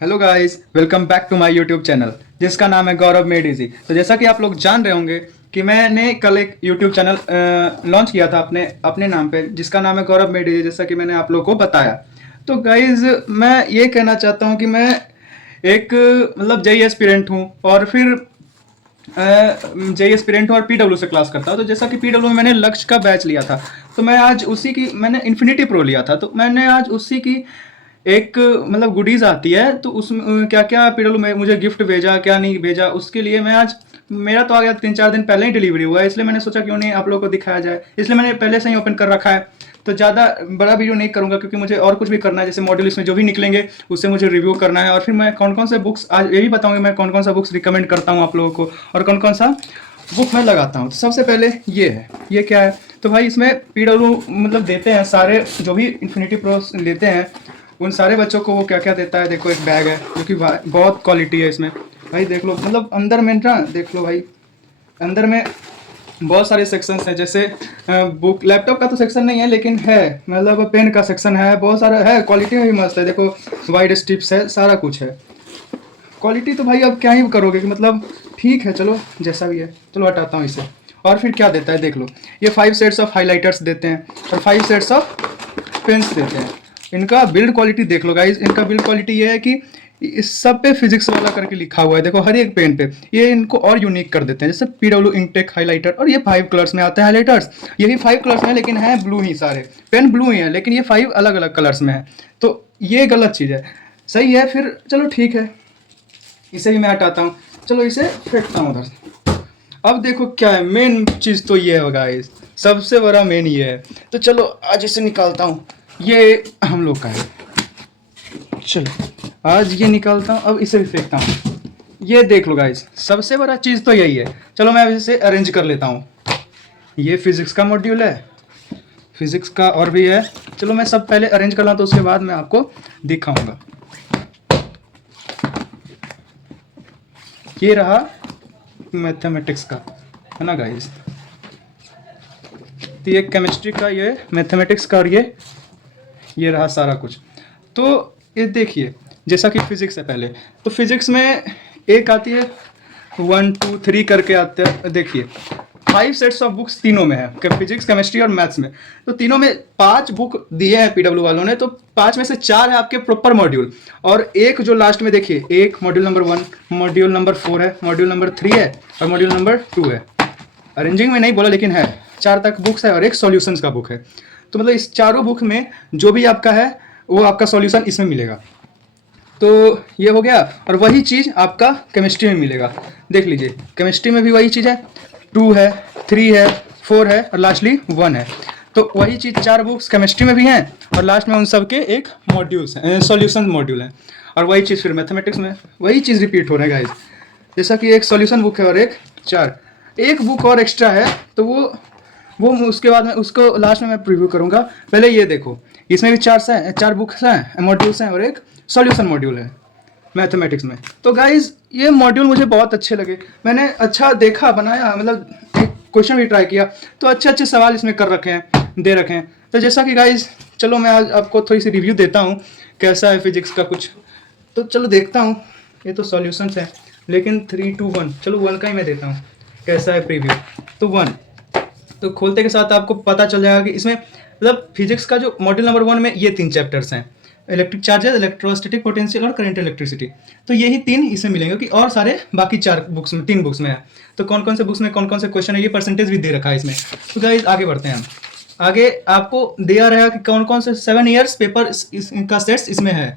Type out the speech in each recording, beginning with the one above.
Hello guys, welcome back to my YouTube channel जिसका नाम है गौरव मेड इजी। तो जैसा कि आप लोग जान रहे होंगे कि मैंने कल एक यूट्यूब चैनल लॉन्च किया था अपने अपने नाम पे, जिसका नाम है गौरव मेड इजी, जैसा कि मैंने आप लोगों को बताया। तो गाइस, मैं ये कहना चाहता हूँ कि मैं एक मतलब जेई एस्पिरेंट हूँ और फिर जेई एस्पिरेंट हूँ और पीडब्ल्यू से क्लास करता हूँ। तो जैसा कि पीडब्ल्यू में मैंने लक्ष्य का बैच लिया था, तो मैं आज उसी की मैंने इन्फिनिटी प्रो लिया था, तो मैंने आज उसी की एक मतलब गुडीज आती है, तो उसमें क्या क्या पीडब्ल्यू में मुझे गिफ्ट भेजा क्या नहीं भेजा, उसके लिए मैं आज मेरा तो आ गया 3-4 दिन पहले ही डिलीवरी हुआ है, इसलिए मैंने सोचा क्यों नहीं आप लोगों को दिखाया जाए, इसलिए मैंने पहले से ही ओपन कर रखा है। तो ज़्यादा बड़ा वीडियो नहीं करूंगा क्योंकि मुझे और कुछ भी करना है, जैसे मॉड्यूल इसमें जो भी निकलेंगे उससे मुझे रिव्यू करना है, और फिर मैं कौन कौन से बुक्स आज ये भी बताऊंगा मैं कौन कौन सा बुक्स रिकमेंड करता हूँ आप लोगों को और कौन कौन सा बुक मैं लगाता हूँ। तो सबसे पहले ये है, ये क्या है, तो भाई इसमें पीडब्ल्यू मतलब देते हैं सारे जो भी इन्फिनिटी प्रो लेते हैं उन सारे बच्चों को वो क्या क्या देता है। देखो एक बैग है जो कि बहुत क्वालिटी है इसमें, भाई देख लो, मतलब अंदर में ना देख लो भाई, अंदर में बहुत सारे सेक्शंस हैं, जैसे बुक लैपटॉप का तो सेक्शन नहीं है लेकिन है, मतलब पेन का सेक्शन है, बहुत सारा है, क्वालिटी में भी मस्त है। देखो वाइड स्ट्रिप्स है, सारा कुछ है। क्वालिटी तो भाई अब क्या ही करोगे कि मतलब ठीक है, चलो जैसा भी है, चलो हटाता हूँ इसे। और फिर क्या देता है देख लो, ये 5 सेट्स ऑफ हाइलाइटर्स देते हैं और 5 सेट्स ऑफ पेन्स देते हैं। इनका बिल्ड क्वालिटी देख लो गाइज, इनका बिल्ड क्वालिटी ये है कि इस सब पे फिजिक्स वाला करके लिखा हुआ है, देखो हर एक पेन पे। ये इनको और यूनिक कर देते हैं, जैसे पीडब्ल्यू इंकटेक हाइलाइटर, और ये 5 कलर्स में आते हैं हाइलाइटर्स, ये भी 5 कलर्स में है लेकिन है ब्लू ही, सारे पेन ब्लू ही है लेकिन ये 5 अलग अलग कलर्स में है। तो ये गलत चीज़ है, सही है फिर चलो ठीक है, इसे भी मैं हटाता हूँ, चलो इसे फेंकता हूँ उधर। अब देखो क्या है, मेन चीज़ तो ये है गाइस, सबसे बड़ा मेन ये है। तो चलो आज इसे निकालता हूँ, ये हम लोग का है, चलो आज ये निकालता हूँ, अब इसे भी फेंकता हूँ। ये देख लो गाइस, सबसे बड़ा चीज़ तो यही है। चलो मैं अब इसे अरेंज कर लेता हूँ। ये फिजिक्स का मॉड्यूल है, फिजिक्स का और भी है, चलो मैं सब पहले अरेंज कर लाऊँ तो उसके बाद मैं आपको दिखाऊंगा। ये रहा मैथमेटिक्स का, है ना गाइस, तो ये केमिस्ट्री का, ये मैथमेटिक्स का, और ये रहा सारा कुछ। तो ये देखिए, जैसा कि फिजिक्स है पहले, तो फिजिक्स में एक आती है 1 2 3 करके आते हैं, देखिए 5 सेट्स ऑफ बुक्स तीनों में है, फिजिक्स केमिस्ट्री और मैथ्स में। तो तीनों में 5 बुक दिए हैं पीडब्ल्यू वालों ने, तो 5 में से 4 है आपके प्रॉपर मॉड्यूल, और एक जो लास्ट में देखिए, एक मॉड्यूल नंबर 1, मॉड्यूल नंबर 4 है, मॉड्यूल नंबर 3 है और मॉड्यूल नंबर 2 है। अरेंजिंग में नहीं बोला लेकिन है, 4 तक बुक्स है और एक सॉल्यूशंस का बुक है। तो मतलब इस चारों बुक में जो भी आपका है वो आपका सॉल्यूशन इसमें मिलेगा। तो ये हो गया, और वही चीज़ आपका केमिस्ट्री में मिलेगा। देख लीजिए केमिस्ट्री में भी वही चीज़ है, 2 है, 3 है, 4 है और लास्टली 1 है। तो वही चीज़ 4 बुक्स केमिस्ट्री में भी हैं और लास्ट में उन सब के एक मॉड्यूल्स हैं, सॉल्यूशन मॉड्यूल हैं। और वही चीज़ फिर मैथमेटिक्स में वही चीज़ रिपीट हो रहा है गाइज, जैसा कि एक सॉल्यूशन बुक है और एक 4, एक बुक और एक्स्ट्रा है, तो वो उसके बाद में उसको लास्ट में मैं प्रीव्यू करूंगा। पहले ये देखो, इसमें भी 4 बुक्स हैं, मॉड्यूल्स हैं और एक सॉल्यूशन मॉड्यूल है मैथमेटिक्स में। तो गाइज ये मॉड्यूल मुझे बहुत अच्छे लगे, मैंने अच्छा देखा बनाया, मतलब एक क्वेश्चन भी ट्राई किया, तो अच्छे अच्छे सवाल इसमें कर रखे हैं, दे रखे हैं। तो जैसा कि गाइज, चलो मैं आज आपको थोड़ी सी रिव्यू देता हूँ कैसा है फिजिक्स का कुछ। तो चलो देखता हूँ, ये तो सॉल्यूशंस है लेकिन 3 2 1, चलो 1 का ही मैं देता हूँ कैसा है प्रीव्यू। तो 1 तो खोलते के साथ आपको पता चल जाएगा कि इसमें मतलब फिजिक्स का जो मॉड्यूल नंबर 1 में ये 3 चैप्टर्स हैं, इलेक्ट्रिक चार्जेस, इलेक्ट्रोस्टैटिक पोटेंशियल और करंट इलेक्ट्रिसिटी। तो यही 3 इसमें मिलेंगे कि और सारे बाकी 4 बुक्स में, 3 बुक्स में है। तो कौन कौन से बुक्स में कौन कौन से क्वेश्चन है, ये परसेंटेज भी दे रखा है इसमें। तो गाइस आगे बढ़ते हैं हम, आगे आपको दिया रहेगा कि कौन कौन से 7 ईयर्स पेपर इनका सेट्स इसमें है।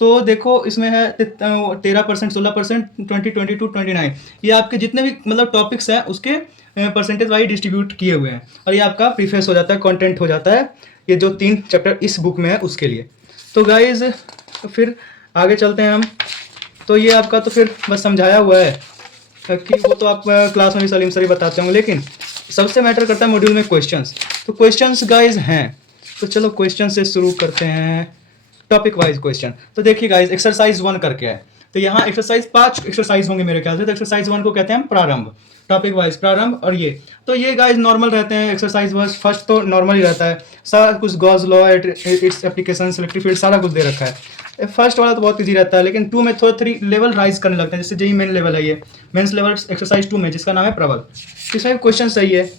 तो देखो इसमें है 13%, 16%, 20, 22, 29, ये आपके जितने भी मतलब टॉपिक्स हैं उसके परसेंटेज वाइज डिस्ट्रीब्यूट किए हुए हैं, और ये आपका प्रीफेस हो जाता है, कंटेंट हो जाता है, ये जो 3 चैप्टर इस बुक में है उसके लिए। तो गाइज फिर आगे चलते हैं हम। तो ये आपका तो फिर बस समझाया हुआ है कि वो तो आप क्लास में भी सलीम सर ही बताते होंगे, लेकिन सबसे मैटर करता है मॉड्यूल में क्वेश्चंस। तो क्वेश्चंस गाइज हैं, तो चलो क्वेश्चन से शुरू करते हैं, टॉपिक वाइज क्वेश्चन। तो देखिए गाइज एक्सरसाइज 1 करके है, तो यहाँ एक्सरसाइज 5 एक्सरसाइज होंगे मेरे ख्याल से। तो एक्सरसाइज 1 को कहते हैं प्रारंभ, टॉपिक वाइज प्रारंभ। और ये तो ये गाइस नॉर्मल रहते हैं एक्सरसाइज फर्स्ट तो नॉर्मल ही रहता है, सारा कुछ Gauss law, its application, electric field, सारा कुछ दे रखा है। फर्स्ट वाला तो बहुत ईजी रहता है, लेकिन 2 में थोड़ा 3 लेवल राइज करने लगते हैं, जैसे जेई मेन लेवल है ये, मेंस लेवल एक्सरसाइज 2 में, जिसका नाम है प्रबल। इसमें क्वेश्चन सही है।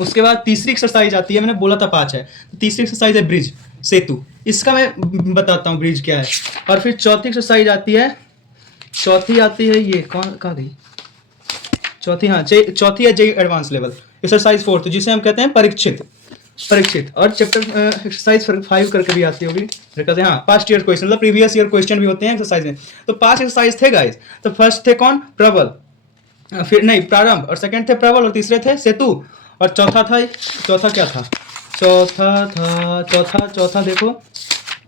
उसके बाद तीसरी एक्सरसाइज आती है, मैंने बोला था 5 है, तो तीसरी एक्सरसाइज है ब्रिज, सेतु। इसका मैं बताता हूँ ब्रिज क्या है। और फिर चौथी एक्सरसाइज आती है, चौथी आती है ये कौन कहाँ गई, चौथी, हाँ चौथी है जेई एडवांस लेवल, एक्सरसाइज 4, तो जिसे हम कहते हैं परीक्षित। परीक्षित और चैप्टर एक्सरसाइज 5 करके भी आती होगी, हाँ पास्ट ईयर क्वेश्चन, मतलब प्रीवियस ईयर क्वेश्चन भी होते हैं एक्सरसाइज में। तो 5 एक्सरसाइज थे गाइस। तो फर्स्ट थे कौन, प्रबल, फिर नहीं प्रारंभ, और सेकंड थे प्रबल, और तीसरे थे सेतु, और चौथा था, चौथा क्या था, चौथा देखो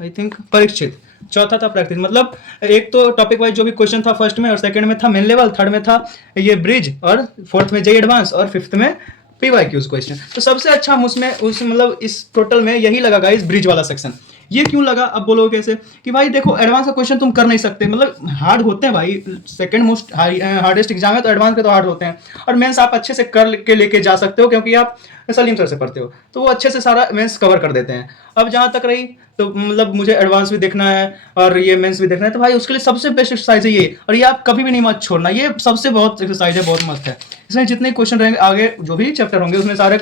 आई थिंक परीक्षित, चौथा था प्रैक्टिस। मतलब एक तो टॉपिक वाइज जो भी क्वेश्चन था फर्स्ट में, और सेकंड में था मेन लेवल, थर्ड में था ये ब्रिज, और फोर्थ में जेई एडवांस, और फिफ्थ में पीवाईक्यूज क्वेश्चन। तो सबसे अच्छा उसमें उस मतलब इस टोटल में यही लगा गाइस, ब्रिज वाला सेक्शन। ये क्यों लगा, अब बोलोगे कैसे, कि भाई देखो एडवांस का क्वेश्चन तुम कर नहीं सकते, मतलब हार्ड होते हैं भाई, सेकंड मोस्ट हार्डेस्ट एग्जाम है, तो एडवांस के तो हार्ड होते हैं। और मेंस आप अच्छे से कर के लेके जा सकते हो, क्योंकि आप सलीम सर से पढ़ते हो, तो वो अच्छे से सारा मेंस कवर कर देते हैं। अब जहाँ तक रही, तो मतलब मुझे एडवांस भी देखना है और ये मेंस भी देखना है, तो भाई उसके लिए सबसे बेस्ट एक्सरसाइज है ये, और ये आप कभी भी नहीं मत छोड़ना, ये सबसे बहुत एक्सरसाइज है, बहुत मस्त है। इसमें जितने क्वेश्चन रहेंगे आगे जो भी चैप्टर होंगे, उसमें सारे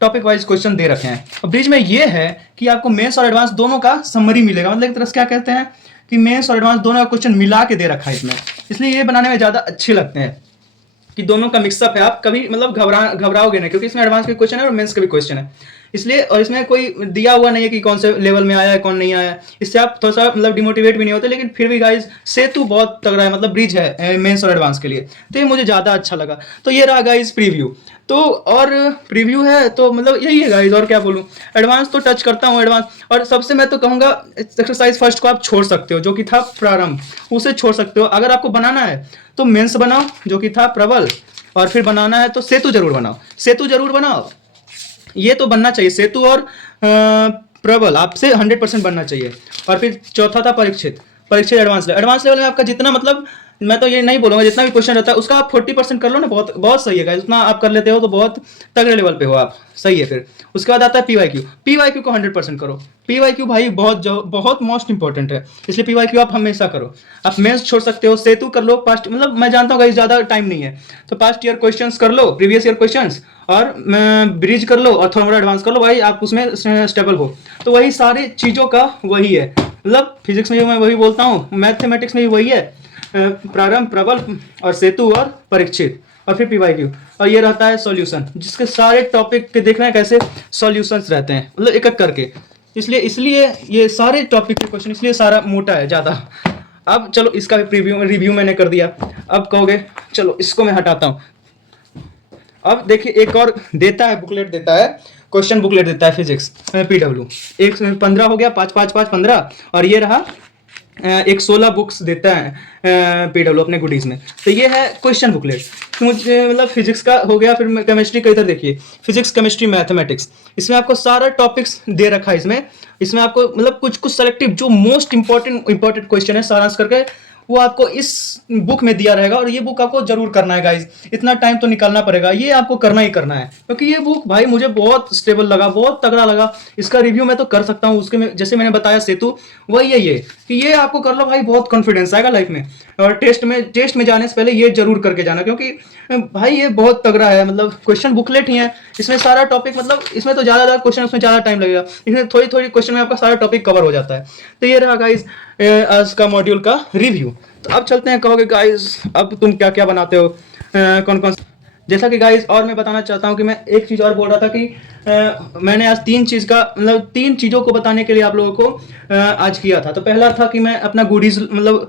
टॉपिक वाइज क्वेश्चन दे रखे हैं। और ब्रिज में ये है कि आपको मेंस और एडवांस दोनों का समरी मिलेगा, मतलब एक तरह से क्या कहते हैं कि मेंस और एडवांस दोनों का क्वेश्चन मिला के दे रखा है इसमें, इसलिए ये बनाने में ज़्यादा अच्छे लगते हैं कि दोनों का मिक्सअप है। आप कभी मतलब घबराओगे नहीं, क्योंकि इसमें एडवांस के क्वेश्चन है और मेंस के भी क्वेश्चन है, इसलिए। और इसमें कोई दिया हुआ नहीं है कि कौन से लेवल में आया है कौन नहीं आया है, इससे आप थोड़ा सा मतलब डिमोटिवेट भी नहीं होते। लेकिन फिर भी गाइस सेतु बहुत तगड़ा है, मतलब ब्रिज है मेंस और एडवांस के लिए, तो ये मुझे ज़्यादा अच्छा लगा। तो ये रहा गाइस प्रीव्यू, तो और प्रीव्यू है तो मतलब यही है गाइस, और क्या बोलूँ। एडवांस तो टच करता हूँ एडवांस, और सबसे मैं तो कहूँगा एक्सरसाइज फर्स्ट को आप छोड़ सकते हो, जो कि था प्रारंभ, उसे छोड़ सकते हो। अगर आपको बनाना है तो मेंस बनाओ, जो कि था प्रबल, और फिर बनाना है तो सेतु जरूर बनाओ, सेतु जरूर बनाओ, ये तो बनना चाहिए, सेतु और प्रबल आपसे 100% बनना चाहिए। और फिर चौथा था Parikshit, Parikshit advance level, advance level में आपका जितना मतलब मैं तो ये नहीं बोलूंगा, जितना भी क्वेश्चन रहता है उसका आप 40% कर लो ना, बहुत बहुत सही है गाइस, उतना आप कर लेते हो तो बहुत तगड़े लेवल पे हो आप, सही है। फिर उसके बाद आता है पीवाईक्यू, पीवाईक्यू को 100% करो, पीवाईक्यू भाई बहुत मोस्ट इंपॉर्टेंट है, इसलिए पीवाईक्यू आप हमेशा करो। आप मेंस छोड़ सकते हो, सेतु कर लो, पास्ट मतलब मैं जानता हूँ गाइस ज़्यादा टाइम नहीं है, तो पास्ट ईयर क्वेश्चन कर लो, प्रीवियस ईयर क्वेश्चन, और ब्रिज कर लो, और थोड़ा मोड़ा एडवांस कर लो भाई, आप उसमें स्टेबल हो। तो वही सारी चीज़ों का वही है, मतलब फिजिक्स में मैं वही बोलता हूँ, मैथमेटिक्स में भी वही है, प्रारंभ, प्रबल और सेतु और परीक्षित, और फिर पीवाईक्यू, और ये रहता है सॉल्यूशन, जिसके सारे टॉपिक के देख रहे हैं कैसे सॉल्यूशंस रहते हैं, मतलब एक एक करके, इसलिए ये सारे टॉपिक के क्वेश्चन इसलिए सारा मोटा है ज़्यादा। अब चलो इसका भी रिव्यू मैंने कर दिया, अब कहोगे चलो इसको मैं हटाता हूँ। अब देखिए एक और देता है, बुकलेट देता है, क्वेश्चन बुकलेट देता है फिजिक्स पीडब्ल्यू, एक 15 हो गया, 5 5 5 15, और ये रहा एक 16 बुक्स देता है पीडब्ल्यू अपने गुडीज में। तो ये है क्वेश्चन बुकलेट, तो मुझे मतलब फिजिक्स का हो गया, फिर केमिस्ट्री का इधर देखिए, फिजिक्स केमिस्ट्री मैथमेटिक्स, इसमें आपको सारा टॉपिक्स दे रखा है। इसमें आपको मतलब कुछ कुछ सेलेक्टिव जो मोस्ट इंपॉर्टेंट क्वेश्चन है सारांश करके वो आपको इस बुक में दिया रहेगा, और ये बुक आपको जरूर करना है गाइज, इतना टाइम तो निकालना पड़ेगा, ये आपको करना ही करना है, क्योंकि ये बुक भाई मुझे बहुत स्टेबल लगा, बहुत तगड़ा लगा। इसका रिव्यू मैं तो कर सकता हूँ, उसके में जैसे मैंने बताया सेतु, वही है ये कि ये आपको कर लो भाई, बहुत कॉन्फिडेंस आएगा लाइफ में। और टेस्ट में जाने से पहले ये जरूर करके जाना, क्योंकि भाई ये बहुत तगड़ा है, मतलब क्वेश्चन बुकलेट ही है, इसमें सारा टॉपिक, मतलब इसमें तो ज़्यादा क्वेश्चन, उसमें ज़्यादा टाइम लगेगा, इसमें थोड़ी थोड़ी क्वेश्चन में आपका सारा टॉपिक कवर हो जाता है। तो ये रहा गाइज आज का मॉड्यूल का रिव्यू। तो अब चलते हैं, कहोगे गाइज अब तुम क्या क्या बनाते हो, कौन कौन, जैसा कि गाइज और मैं बताना चाहता हूं कि मैं एक चीज़ और बोल रहा था कि मैंने आज 3 चीज़ का मतलब 3 चीज़ों को बताने के लिए आप लोगों को आज किया था। तो पहला था कि मैं अपना गुडीज मतलब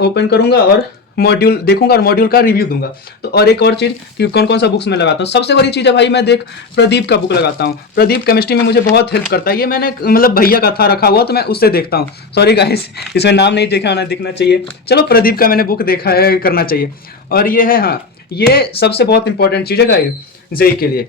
ओपन करूंगा और मॉड्यूल देखूंगा और मॉड्यूल का रिव्यू दूंगा। तो और एक और चीज़ कि कौन कौन सा बुक्स मैं लगाता हूँ, सबसे बड़ी चीज़ है भाई मैं प्रदीप का बुक लगाता हूँ, प्रदीप केमिस्ट्री में मुझे बहुत हेल्प करता है, ये मैंने मतलब भैया का था रखा हुआ तो मैं उससे देखता हूँ, सॉरी गाइस इसमें नाम नहीं दिखना चाहिए, चलो प्रदीप का मैंने बुक देखा है, करना चाहिए। और ये है, हाँ ये सबसे बहुत इंपॉर्टेंट चीज़ है गाइस जेई के लिए,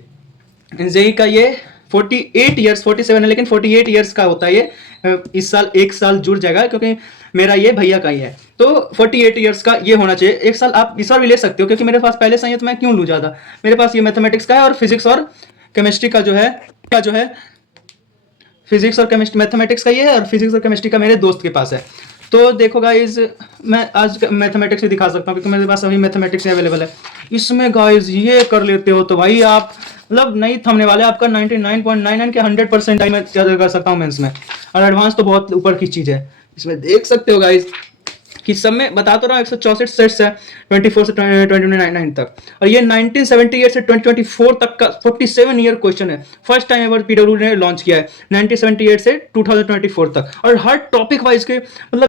जेई का ये 48 ईयर्स, 47 है लेकिन 48 ईयर्स का होता है ये। इस साल 1 साल जुड़ जाएगा क्योंकि मेरा ये भैया का ही है। तो 48 ईयर्स का ये होना चाहिए। 1 साल आप इस बार भी ले सकते हो क्योंकि मेरे पास पहले से ही है, तो मैं क्यों लूँ ज़्यादा। मेरे पास ये मैथमेटिक्स का है और फिजिक्स और केमिस्ट्री का जो है फिजिक्स और केमिस्ट्री, मैथमेटिक्स का ये है और फिजिक्स और केमिस्ट्री का मेरे दोस्त के पास है। तो देखो गाइज, मैं आज मैथमेटिक्स भी दिखा सकता हूँ क्योंकि मेरे पास अभी मैथमेटिक्स अवेलेबल है। इसमें गाइज ये कर लेते हो तो भाई आप मतलब नहीं थमने वाले, आपका 99.99 के 100% मैं कर सकता हूँ मेंस में, और एडवांस तो बहुत ऊपर की चीज़ है। इसमें देख सकते हो गाइज कि सब में बता तो रहा हूँ 164 सेट्स है 24 से 2029 तक, और ये 1978 से 2024 तक का 47 ईयर क्वेश्चन है। फर्स्ट टाइम एवर पीडब्ल्यू ने लॉन्च किया है 1978 से 2024 तक, और हर टॉपिक वाइज के मतलब